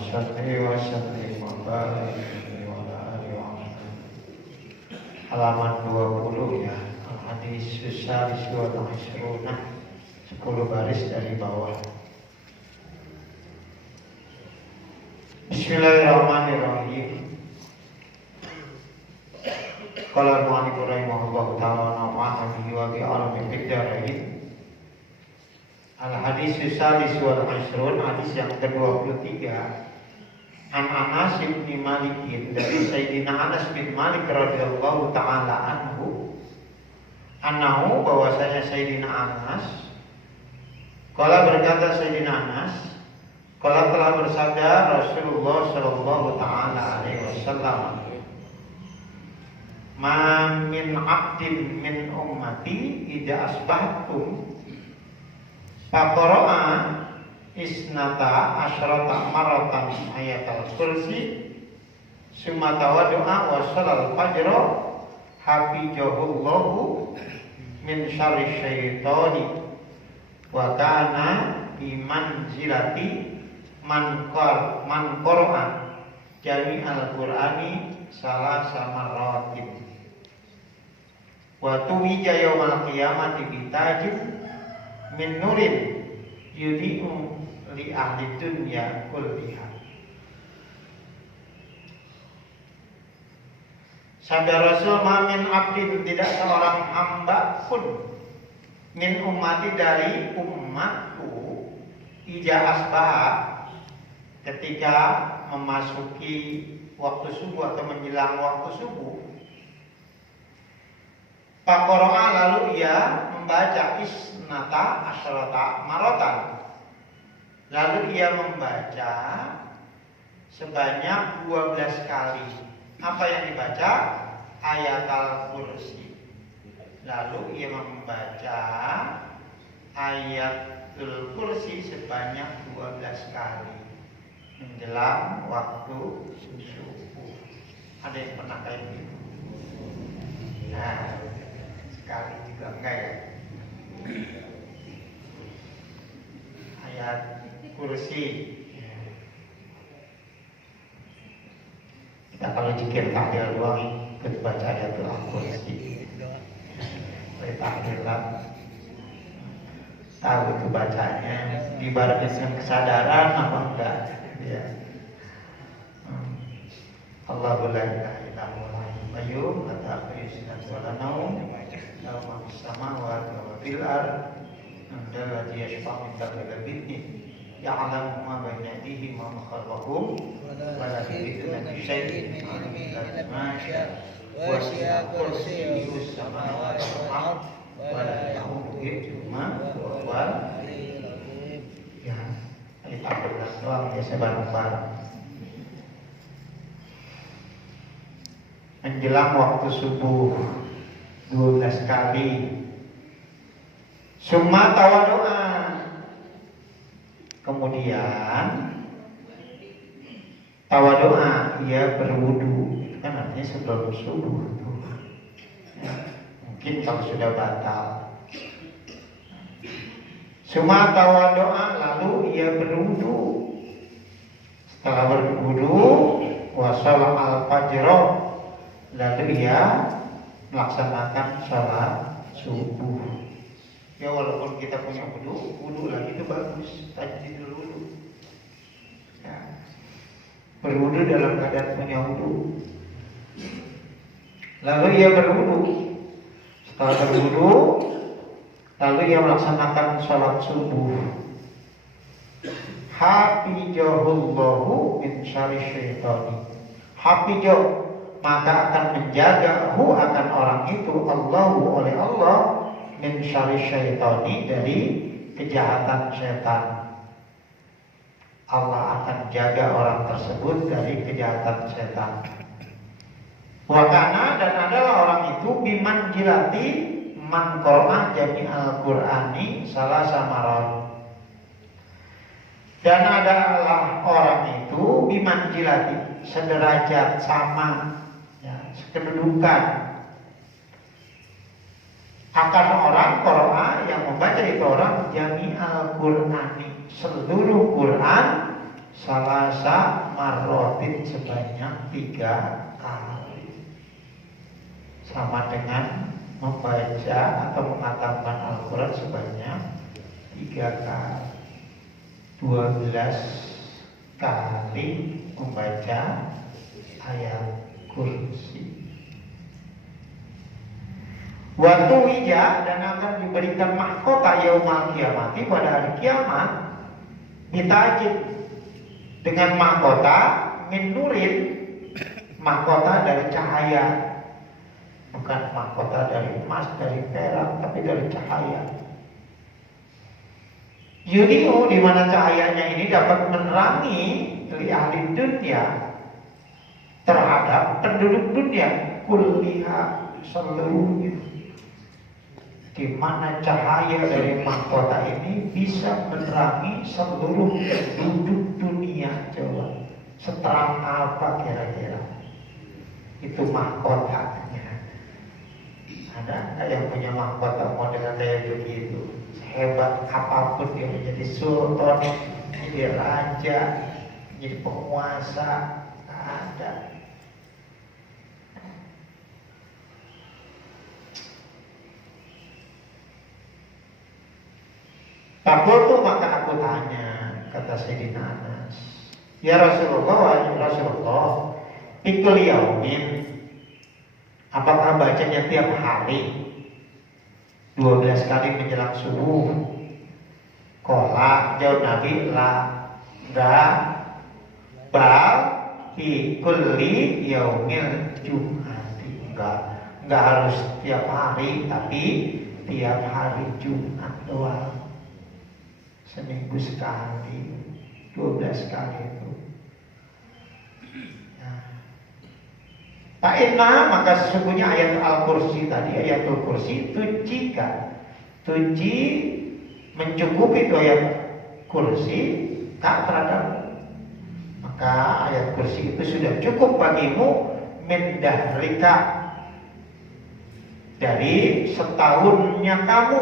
sholli wa sallim wa barik wa ala alihi wa sahbihi. Halaman 20 ya. Al-hadis salis wa al-ashruna, 10 baris dari bawah. Bismillahirrahmanirrahim. Qala al-mu'allif rahimahullahu ta'ala wa nafa'ana bihi wa bi ulumi fid dharain. Al-hadis salis wal ashrun, hadis yang ke-23. An Anas bin Malik, dari Sayyidina Anas bin Malik radhiyallahu ta'ala anhu, annahu, bahwasanya Sayyidina Anas qala, berkata Sayyidina Anas, qala telah bersabda Rasulullah sallallahu ta'ala alaihi wasallam, ma min 'abdin min ummati idza asbahtum faqara'a isnata asyrata maratan ayatul kursi summa tawaddu'a wa shalal fajra hafizahullahu min syarri syaitani wa kana bi manzilati man qara'a jami'al qur'ani salasa marratin wa tuwija yaumal qiyamati bitajin min nurin yudhi'u li ahli dunya kulliha. Sabda Rasul, ma min abdin, tidak seorang hamba pun, min ummati, dari umatku, ija asbah, ketika memasuki waktu subuh atau menjelang waktu subuh, Pakoro'a, lalu ia membaca isnata asyrata maratan, lalu ia membaca sebanyak 12 kali. Apa yang dibaca? Ayatul kursi. Lalu ia membaca ayatul kursi sebanyak 12 kali menjelang waktu subuh. Ada yang pernah kayak gitu? Nah, sekali juga enggak ya? Ayat kursi. Kita kalau zikir tahlil doang ikut baca ayatul kursi. Tahlilan tahu itu bacanya, dibarengi dengan kesadaran apa enggak? Ya. Allahu la ilaha illa huwal qayyum la ta'khudhuhu sinatun wa la nawm lahu ma fis samawati wa ma fil ardh alladzi yashfa'u 'indahu bi'idhnihi ya'lamu ma bayna aydihim wa ma khalfahum wa la yuhituna bi syai'in min 'ilmihi illa ma syaa wa wasi'a kursiyyuhu samawati wal ardh wa la ya'uduhu hifdhuhuma wa huwal 'aliyyul 'azim. Ya, ini takbir doang biasa bareng-bareng. Menjelang waktu subuh 12 kali. Summa tawaddu'a, kemudian tawaddu'a, ia berwudu. Itu kan artinya sebelum subuh. Ya, mungkin kalau sudah batal. Summa tawaddu'a, lalu ia berwudu. Setelah berwudu, wa shala al-fajr, lalu ia melaksanakan sholat subuh. Ya, walaupun kita punya wudu lagi itu bagus, tajdidul wudu. Ya, berwudu dalam keadaan punya wudu. Lalu ia berwudu. Setelah berwudu, lalu ia melaksanakan sholat subuh. Hafizahullahu min syarri syaitani. Hafizah, maka akan menjaga akan orang itu Allahu, oleh Allah, min syarri syaitani, dari kejahatan setan. Allah akan jaga orang tersebut dari kejahatan setan. Wa kana, dan adalah orang itu biman jilati man qara'a jami'al qur'ani salasa marat. Dan adalah orang itu biman jilati, sederajat, sama, kedudukan akan orang qara'a yang membaca itu orang jami'al qur'ani, seluruh Quran salasa marrotin sebanyak 3 kali. Sama dengan membaca atau mengatakan Al-Quran sebanyak 3 kali. 12 kali membaca ayat kursi. Waktu wija, dan akan diberikan mahkota yaumal kiamati pada hari kiamat, ditajid dengan mahkota min nurin, mahkota dari cahaya, bukan mahkota dari emas, dari perak, tapi dari cahaya. Yuniu, di mana cahayanya ini dapat menerangi li ahli dunia terhadap penduduk dunia kulliha seluruhnya, di mana cahaya dari mahkota ini bisa menerangi seluruh penduduk dunia. Coba seterang apa kira-kira itu mahkotanya? Ada nggak yang punya mahkota model kayak begitu? Hebat apapun dia, menjadi sultan, jadi raja, jadi penguasa, ada. Fakultu, maka aku tanya, kata Sayyidina Anas, ya Rasulullah, wahai Rasulullah, pikul yaumin, apakah bacanya tiap hari 12 kali menjelang subuh? Kola, jawab Nabi, la, enggak, bal, fi kulli yaumil jum'ati, enggak harus tiap hari, tapi tiap hari Jumat doang, seminggu sekali, 12 kali itu. Fa'inna, maka sesungguhnya ayat Al-Kursi tadi, ayatul kursi tuji mencukupi itu ayat kursi tak terhadap, maka ayat kursi itu sudah cukup bagimu mendahrika, dari setahunnya kamu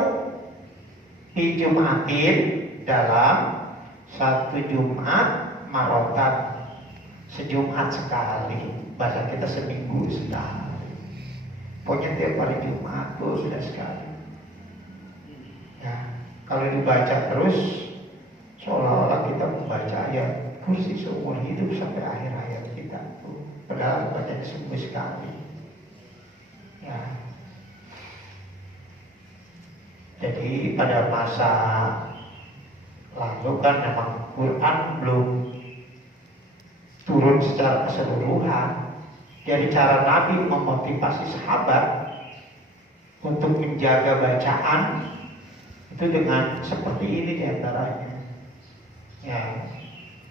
di Jumatin, dalam satu Jumat marotat, sejumat sekali. Bahasa kita seminggu sekali. Pokoknya tiap hari Jumat tuh sudah sekali. Ya, kalau dibaca terus, seolah-olah kita membaca ayat kursi seumur hidup sampai akhir hayat kita tuh. Padahal baca seminggu sekali. Ya. Jadi pada masa lalu kan memang Quran belum turun secara keseluruhan. Jadi cara Nabi memotivasi sahabat untuk menjaga bacaan itu dengan seperti ini diantaranya. Ya,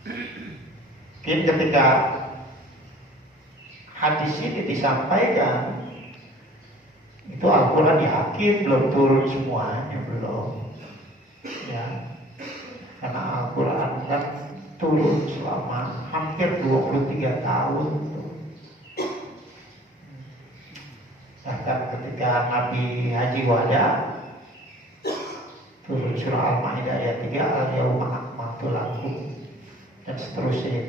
mungkin ketika hadis ini disampaikan, itu Al-Quran yakin belum turun semuanya, belum. Ya, karena Al-Quran kan turun selama hampir 23 tahun. Bahkan ketika Nabi Haji Wada turun surah Al-Ma'idah ayat 3, al-yawma akmaltu lakum, dan seterusnya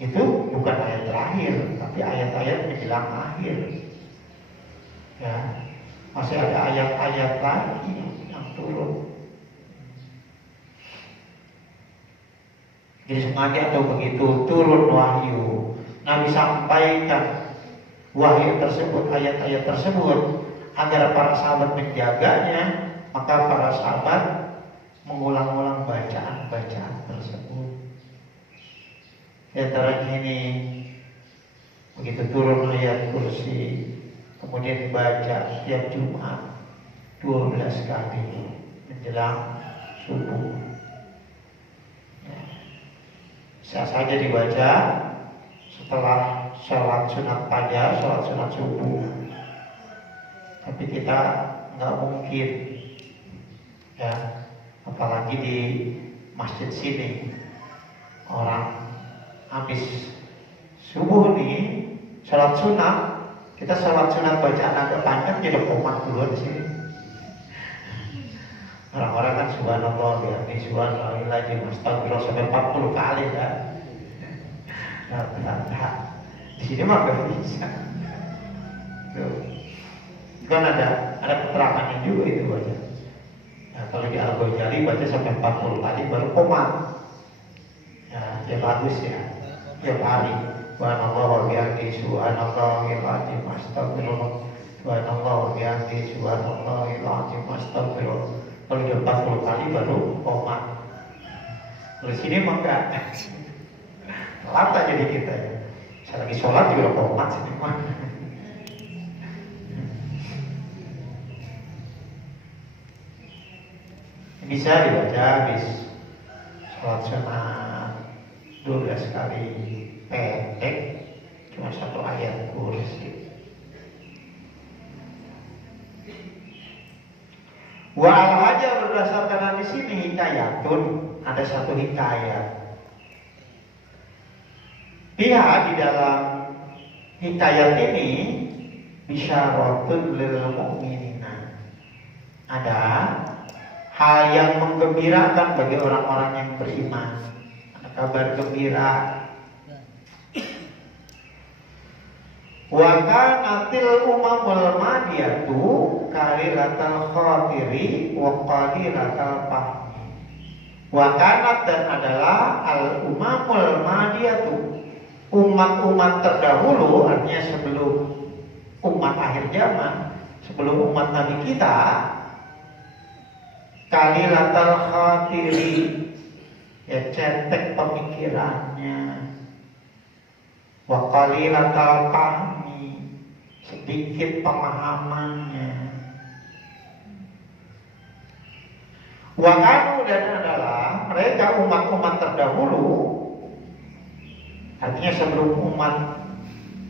itu bukan ayat terakhir, tapi ayat-ayat menjelang akhir. Ya, masih ada ayat-ayat lagi yang turun. Jadi sengaja atau begitu turun wahyu, Nabi sampaikan wahyu tersebut, ayat-ayat tersebut, agar para sahabat menjaganya. Maka para sahabat mengulang-ulang bacaan-bacaan tersebut. Di antaranya ini, begitu turun ayat kursi, kemudian dibaca tiap Jumat 12 kali menjelang subuh. Bisa saja dibaca setelah sholat sunat fajar, sholat sunat subuh. Tapi kita nggak mungkin, ya, apalagi di masjid sini orang habis subuh nih sholat sunat, kita sholat sunat bacaan agak panjang jadi komat dulu di sini. Orang-orang kan subhanallah bihamdi subhanallahil astagfirullah sampai 40 kali kan. Nah, di sini mah gak bisa. Tuh. Kan ada keterangannya juga itu baca. Nah, kalau di Al-Ghazali baca sampai 40 kali baru komat. Nah, ya bagus ya. Tiap hari. Subhanallah wa bihamdi subhanallahil azim astagfirullah. Subhanallah wa bihamdi subhanallahil azim astagfirullah. Kalau udah 40 kali baru komat. Kalau sini mah enggak. Telat aja di kita ya. Saya lagi sholat juga komat sini mah. Bisa dibaca habis sholat sunat 12 kali pendek, cuma 1 ayat kursi. Wa al-haja berdasarkan di sini hikayatun, ada satu hikayat. Pihak di dalam hikayat ini bisyaratun lil mu'minina. Ada hal yang menggembirakan bagi orang-orang yang beriman. Ada kabar gembira. Wa kanatil umamul madiyatu qalilatal khatiri wa qalilatal fahmi. Wa kanat dan adalah al umamul madiyatu, umat-umat terdahulu, artinya sebelum umat akhir zaman, sebelum umat Nabi kita, qalilatal khatiri, ya cetek pemikirannya, wa qalilatal fahmi, sedikit pemahamannya. Wa kanu dan adalah mereka umat-umat terdahulu, artinya sebelum umat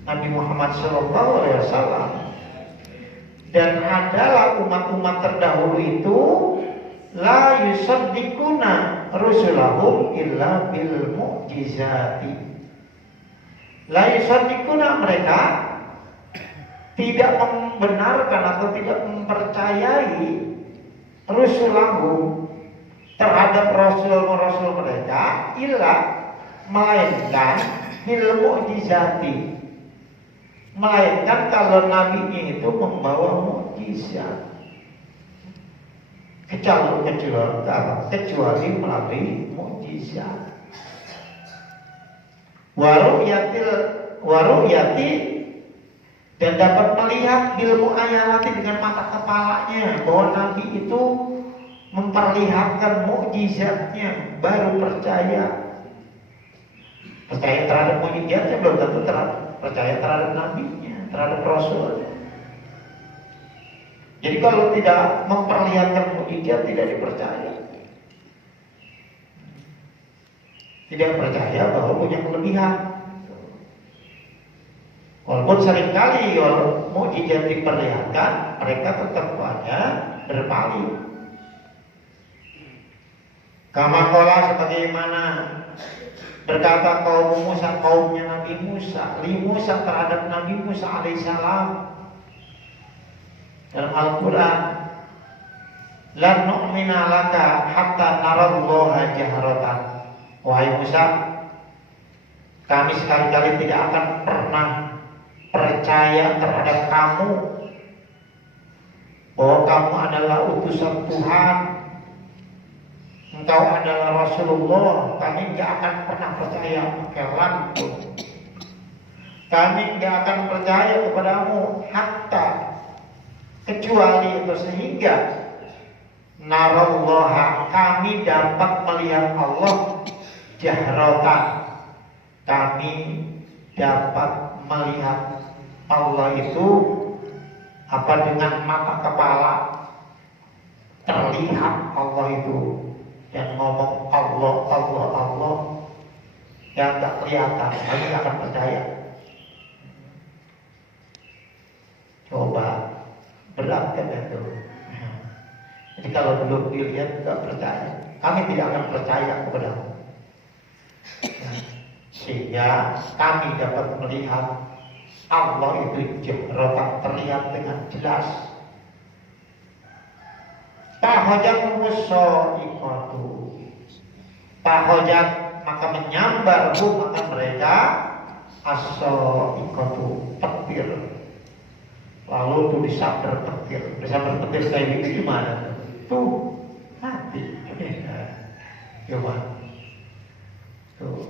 Nabi Muhammad SAW, dan adalah umat-umat terdahulu itu la yusaddiquna rusulahum illa bil mu'jizati. La yusaddiquna, mereka tidak membenarkan atau tidak mempercayai rusulahum, terhadap rasul-rasul mereka, illa, melainkan bil mu'jizati, melainkan kalau nabinya itu membawa mukjizat, kecuali melalui mukjizat. Waru'yati, dan dapat melihat bil mu'ayyanati, dengan mata kepalanya, bahwa nabi itu memperlihatkan mukjizatnya, baru percaya. Percaya terhadap mukjizatnya belum tentu percaya terhadap nabinya, terhadap rasulnya. Jadi kalau tidak memperlihatkan mukjizat tidak dipercaya. Tidak percaya bahwa punya kelebihan. Walaupun seringkali kalau mukjizat diperlihatkan, mereka tetap saja berpaling. Kama qala, sebagaimana berkata kaum Musa, kaumnya Nabi Musa, li Musa, terhadap Nabi Musa alaihissalam dalam Al-Quran, lan nu'mina laka hatta narallaha jahratan. Wahai Musa, kami sekali-kali tidak akan pernah percaya terhadap kamu bahwa kamu adalah utusan Tuhan, engkau adalah Rasulullah. Kami tidak akan pernah percaya langsung. Kami tidak akan percaya kepadamu hatta, kecuali itu sehingga narallaha, kami dapat melihat Allah jahratan, kami dapat melihat Allah itu dengan mata kepala, terlihat Allah itu, yang ngomong Allah, Allah, Allah, yang tak kelihatan, kami akan percaya. Coba berat kan itu. Jadi kalau belum dilihat tidak percaya, kami tidak akan percaya kepadamu. Sehingga kami dapat melihat Allah itu jahratan, terlihat dengan jelas. Fahojat Musa ikotu. Fahojat maka menyambar maka mereka aso ikotu petir. Lalu tuh disambar petir kayak gitu gimana? Tuh hati. Gimana? Tuh.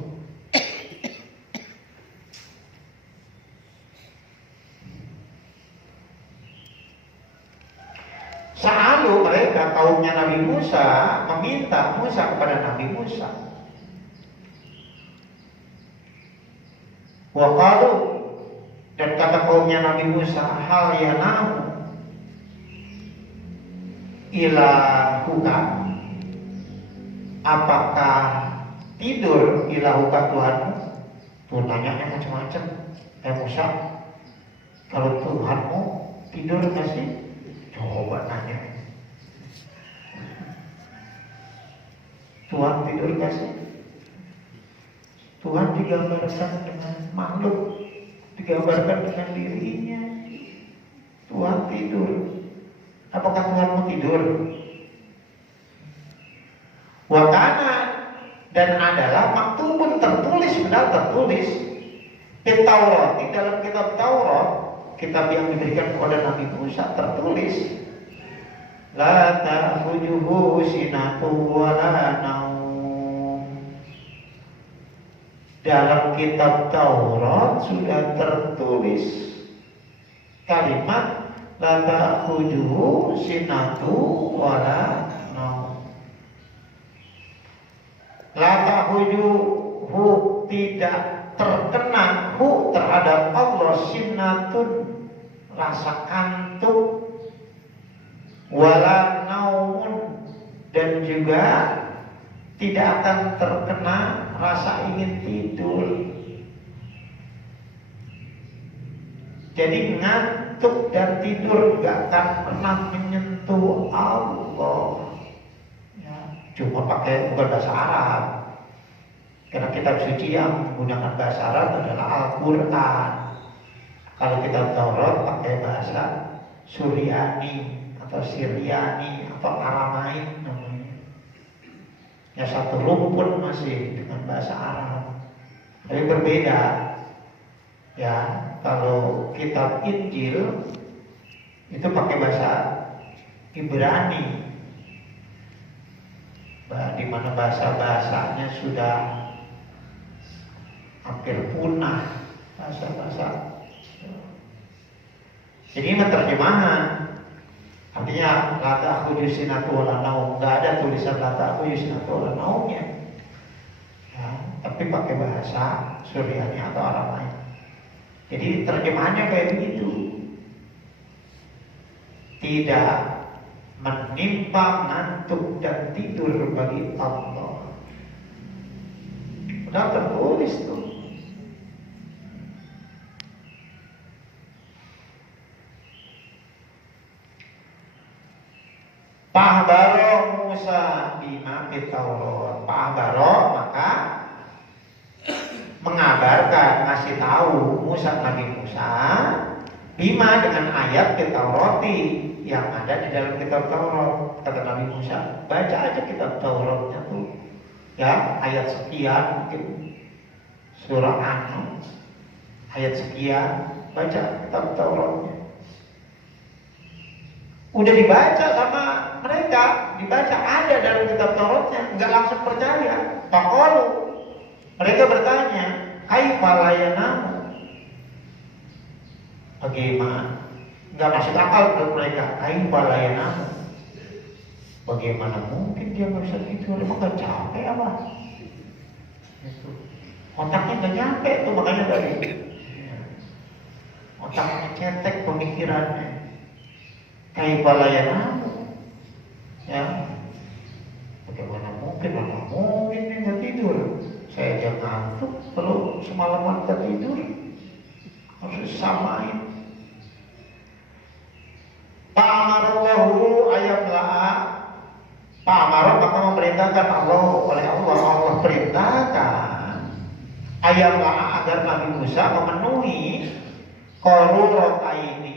Selalu mereka kaumnya Nabi Musa meminta Musa kepada Nabi Musa. Waqalu, dan kata kaumnya Nabi Musa, hal yanamu ilahuka, apakah tidur ilahuka Tuhanmu? Tuh nanyanya macam-macam. Musa, kalau Tuhanmu tidur nggak sih? Coba nanya. Tuhan tidur nggak sih? Tuhan digambarkan dengan makhluk, digambarkan dengan dirinya. Tuhan tidur. Apakah Tuhan mau tidur? Wakana, dan adalah maktubun tertulis, benar tertulis di Taurat, di dalam kitab Taurat, kitab yang diberikan kepada Nabi Musa, tertulis la ta'khujuhu sinatu wa la naum. Dalam kitab Taurat sudah tertulis kalimat la ta'khujuhu sinatu wa la naum. La ta'khujuhu, tidak terkena hu terhadap Allah sinatun, rasa kantuk, wala naumun, dan juga tidak akan terkena rasa ingin tidur. Jadi ngantuk dan tidur gak akan pernah menyentuh Allah. Ya, cuma pakai bukan bahasa Arab. Karena kitab suci yang menggunakan bahasa Arab adalah Al-Quran. Kalau kitab Taurat pakai bahasa Suryani atau Syriani atau Aramaik namanya. Ya satu rumpun masih dengan bahasa Arab. Tapi berbeda. Ya, kalau kitab Injil itu pakai bahasa Ibrani. Di mana bahasa-bahasanya sudah hampir punah, bahasa-bahasa. Jadi ini terjemahan. Artinya lata aku yusinatu wala naum, nggak ada tulisan lata aku yusinatu wala naumnya. Ya, tapi pakai bahasa Suryani atau Aramaik. Jadi terjemahannya kayak begitu. Tidak menimpa ngantuk dan tidur bagi Allah. Udah tertulis tuh. Pahbaro Musa bima Taurat. Pahbaro maka mengabarkan, ngasih tahu Musa, Nabi Musa, bima dengan ayat Taurati yang ada di dalam kitab Taurat. Kata Nabi Musa, baca aja kitab Tauratnya tuh, ya ayat sekian mungkin surah An ayat sekian, baca kitab Tauratnya. Udah dibaca sama mereka, dibaca ada dalam kitab Tauratnya, nggak langsung percaya. Faqalu, mereka bertanya, kaifa la yanamu? Bagaimana? Nggak masuk akal buat mereka. Kaifa la yanamu? Bagaimana mungkin dia nggak bisa tidur? Emang nggak capek apa? Itu. Otaknya nggak nyampe tuh, makanya tadi. Otaknya cetek pemikirannya. Kaifa la yanamu? Ya, bagaimana mungkin? Mana mungkin dia nggak tidur? Saya aja ngantuk, perlu semalaman nggak tidur, harus disamain. Pa'amarallahu ayamla'a. Pa'amar maka memerintahkan oleh Allah perintahkan ayamla'a agar Nabi Musa memenuhi qarurataini,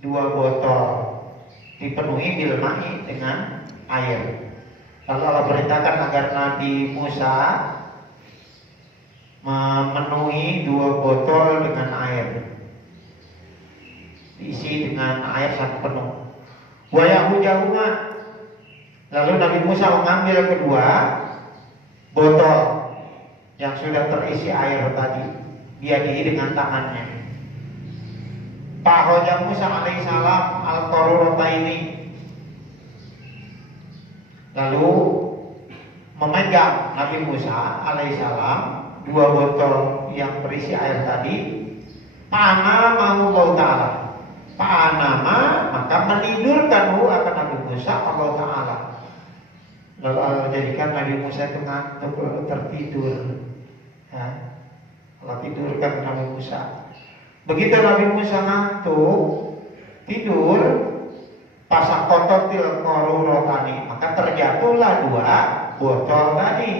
2 botol dipenuhi bil ma'i dengan air. Lalu Allah perintahkan agar Nabi Musa memenuhi 2 botol dengan air, diisi dengan air sampai penuh. Wa yahujahuma, lalu Nabi Musa mengambil kedua botol yang sudah terisi air tadi, biadihi dengan tangannya. Pak Hoja Musa alaihissalam al-qarurata ini, lalu memegang Nabi Musa alaihissalam 2 botol yang berisi air tadi. Panama ta'ala, panama, maka menidurkan akan Nabi Musa Allah Ta'ala. Lalu Allah jadikan Nabi Musa itu ngantuk lalu tertidur, ya. Allah tidurkan Nabi Musa. Begitu Nabi Musa ngantuk tidur, pasak kototil korurotani, maka terjatuhlah 2 botol tadi.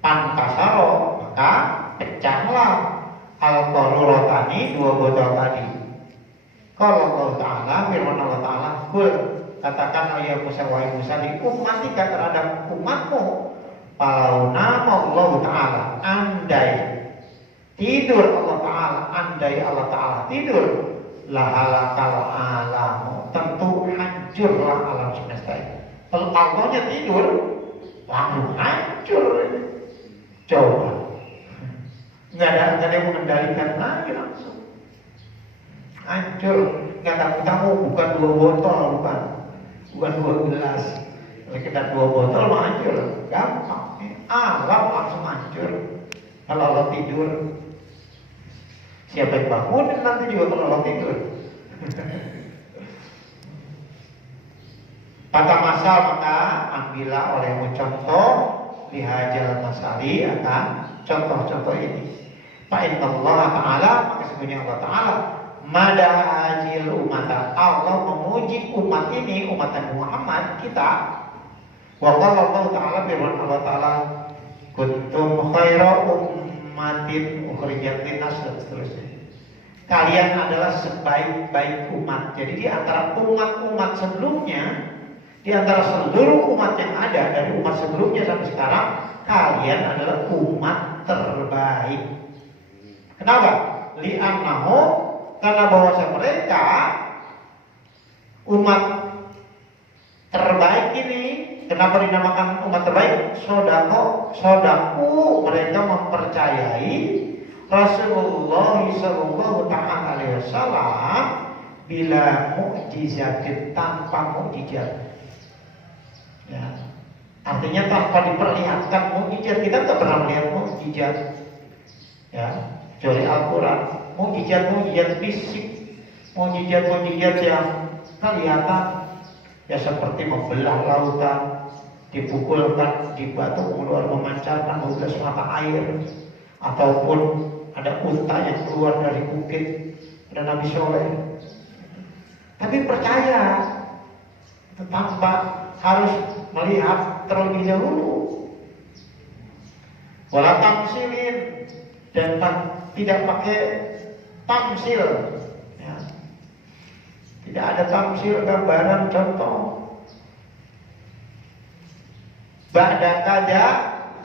Pankasaro, maka pecahlah al-korurotani 2 botol tadi. Kalau Allah Ta'ala, firman Allah Ta'ala, kul, katakan ya Musa, wahai Musa, di umatika terhadap umatmu, kalau nama Allah Ta'ala, andai tidur Allah Ta'ala, andai Allah Ta'ala tidur, lahalakal alamu, tentu hancurlah alam semesta ini. Kalau Allahnya tidur, langsung hancur. Coba, nggak ada yang mengendalikan lagi, langsung hancur. Nggak tahu bukan 2 botol, bukan 2 gelas. Kalau kita 2 botol mah hancur, gampang. Alam langsung hancur. Kalau Allah tidur, siapa yang bangun nanti juga kalau Allah tidur. Pada masa maka ambillah olehmu contoh lihajal masali akan contoh-contoh ini. Fa'innallaha ta'ala, maka sebenarnya Allah Ta'ala madahajil umata, Allah memuji umat ini, umat Nabi Muhammad kita. Wa qala Allah Ta'ala, firman Allah Ta'ala, kuntum khaira ummatin ukhrijat linnas, dan seterusnya. Kalian adalah sebaik-baik umat. Jadi di antara umat-umat sebelumnya, di antara seluruh umat yang ada dari umat sebelumnya sampai sekarang, kalian adalah umat terbaik. Kenapa? Li'annahu, karena bahwasanya mereka umat terbaik ini, kenapa dinamakan umat terbaik? Sodaku, mereka mempercayai Rasulullah sallallahu alaihi wasallam bila mukjizat, tanpa mukjizat. Ya. Artinya tanpa diperlihatkan mukjizat, kita tak pernah melihat mukjizat. Ya, kecuali Al-Quran, mukjizat fisik, mukjizat yang kelihatan, ya seperti membelah lautan, dipukulkan di batu keluar memancarkan 12 mata air, ataupun ada unta yang keluar dari bukit, ada Nabi Soleh. Tapi percaya, tanpa harus melihat terlebih dahulu. Wala tamsilin, dan tidak pakai tamsil, ya. Tidak ada tamsil, gambaran, contoh. Ba'da kada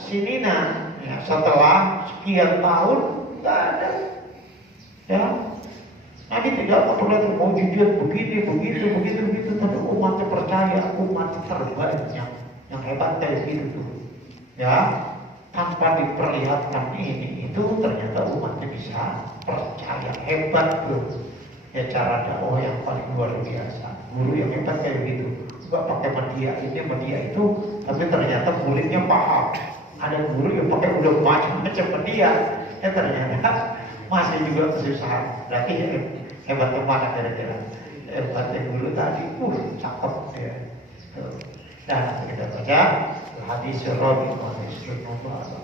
sinina, ya, setelah sekian tahun nggak ada. Ya, Nabi tidak pernah mukjizat begini, begitu, tapi umatnya percaya, umat terbaik yang hebat kayak gitu tuh. Ya, tanpa diperlihatkan ini itu ternyata umatnya bisa percaya, hebat tuh. Ya, cara dakwah yang paling luar biasa. Guru yang hebat kayak gitu, nggak pakai media itu, tapi ternyata muridnya paham. Ada guru yang pakai udah macam-macam media, ya ternyata masih juga kesusahan. Berarti hebat kemana kira-kira? Hebatnya guru tadi, cakep ya. Dan kita baca hadis Rabi, hadis Rasulullah.